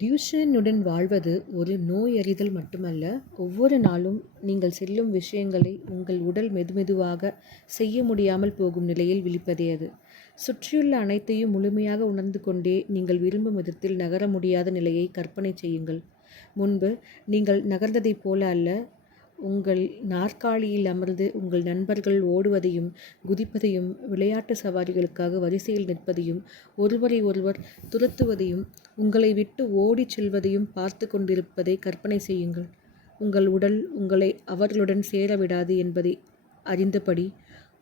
டியூஷனுடன் வாழ்வது ஒரு நோயறிதல் மட்டுமல்ல, ஒவ்வொரு நாளும் நீங்கள் செல்லும் விஷயங்களை உங்கள் உடல் மெதுமெதுவாக செய்ய முடியாமல் போகும் நிலையில் விழிப்பதே அது. சுற்றியுள்ள அனைத்தையும் முழுமையாக உணர்ந்து கொண்டே நீங்கள் விரும்பும் விதத்தில் நகர முடியாத நிலையை கற்பனை செய்யுங்கள். முன்பு நீங்கள் நகர்ந்ததைப் போல அல்ல, உங்கள் நாற்காலியில் அமர்ந்து உங்கள் நண்பர்கள் ஓடுவதையும் குதிப்பதையும் விளையாட்டு சவாரிகளுக்காக வரிசையில் நிற்பதையும் ஒருவரை ஒருவர் துரத்துவதையும் உங்களை விட்டு ஓடிச் செல்வதையும் பார்த்து கொண்டிருப்பதை கற்பனை செய்யுங்கள். உங்கள் உடல் உங்களை அவர்களுடன் சேர விடாது என்பதை அறிந்தபடி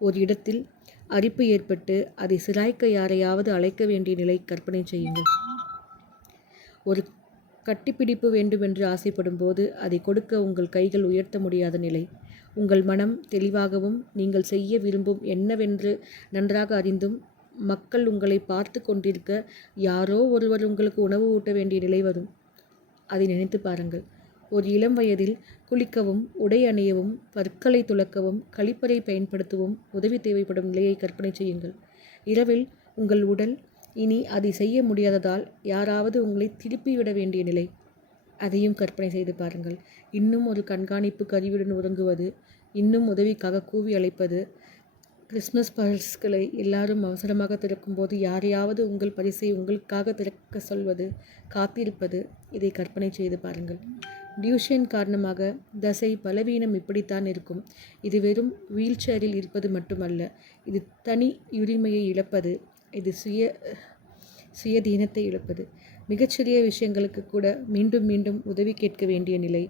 ஒரு இடத்தில் அரிப்பு ஏற்பட்டு அதை சிராய்க்க யாரையாவது அழைக்க வேண்டிய நிலை கற்பனை செய்யுங்கள். ஒரு கட்டிப்பிடிப்பு வேண்டுமென்று ஆசைப்படும் போது அதை கொடுக்க உங்கள் கைகள் உயர்த்த முடியாத நிலை. உங்கள் மனம் தெளிவாகவும் நீங்கள் செய்ய விரும்பும் என்னவென்று நன்றாக அறிந்தும் மக்கள் உங்களை பார்த்து கொண்டிருக்க யாரோ ஒருவர் உங்களுக்கு உணவு ஊட்ட வேண்டிய நிலை வரும். அதை நினைத்து பாருங்கள். ஒரு இளம் வயதில் குளிக்கவும் உடை அணியவும் பற்களை துலக்கவும் கழிப்பறை பயன்படுத்தவும் உதவி தேவைப்படும் நிலையை கற்பனை செய்யுங்கள். இரவில் உங்கள் உடல் இனி அதை செய்ய முடியாததால் யாராவது உங்களை திருப்பிவிட வேண்டிய நிலை. அதையும் கற்பனை செய்து பாருங்கள். இன்னும் ஒரு கண்காணிப்பு கருவியுடன் உறங்குவது, இன்னும் உதவிக்காக கூவி அழைப்பது, கிறிஸ்மஸ் பரிசுகளை எல்லாரும் அவசரமாக திறக்கும்போது யாரையாவது உங்கள் பரிசை உங்களுக்காக திறக்க சொல்வது, காத்திருப்பது. இதை கற்பனை செய்து பாருங்கள். டியூஷன் காரணமாக தசை பலவீனம் இப்படித்தான் இருக்கும். இது வெறும் வீல் சேரில் இருப்பது மட்டுமல்ல, இது தனி உரிமையை இழப்பது, இது சுயதீனத்தை இழப்பது. மிகச்சிறிய விஷயங்களுக்கு கூட மீண்டும் மீண்டும் உதவி கேட்க வேண்டிய நிலை.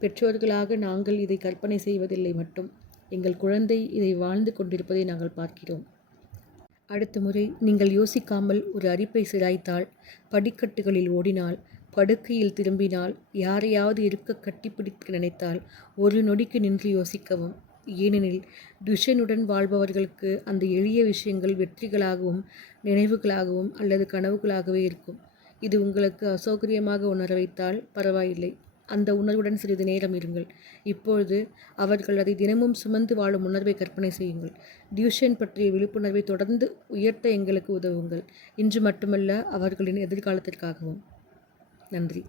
பெற்றோர்களாக நாங்கள் இதை கற்பனை செய்வதில்லை மட்டும், எங்கள் குழந்தை இதை வாழ்ந்து கொண்டிருப்பதை நாங்கள் பார்க்கிறோம். அடுத்த முறை நீங்கள் யோசிக்காமல் ஒரு அரிப்பை சிராய்த்தால், படிக்கட்டுகளில் ஓடினால், படுக்கையில் திரும்பினால், யாரையாவது இருக்க கட்டிப்பிடிக்க நினைத்தால் ஒரு நொடிக்கு நின்று யோசிக்கவும். ஏனெனில் டியூஷனுடன் வாழ்பவர்களுக்கு அந்த எளிய விஷயங்கள் வெற்றிகளாகவும் நினைவுகளாகவும் அல்லது கனவுகளாகவே இருக்கும். இது உங்களுக்கு அசௌகரியமாக உணர வைத்தால் பரவாயில்லை. அந்த உணர்வுடன் சிறிது நேரம் இருங்கள். இப்பொழுது அவர்கள் அதை தினமும் சுமந்து வாழும் உணர்வை கற்பனை செய்யுங்கள். டியூஷன் பற்றிய விழிப்புணர்வை தொடர்ந்து உயர்த்த எங்களுக்கு உதவுங்கள். இன்று மட்டுமல்ல, அவர்களின் எதிர்காலத்திற்காகவும். நன்றி.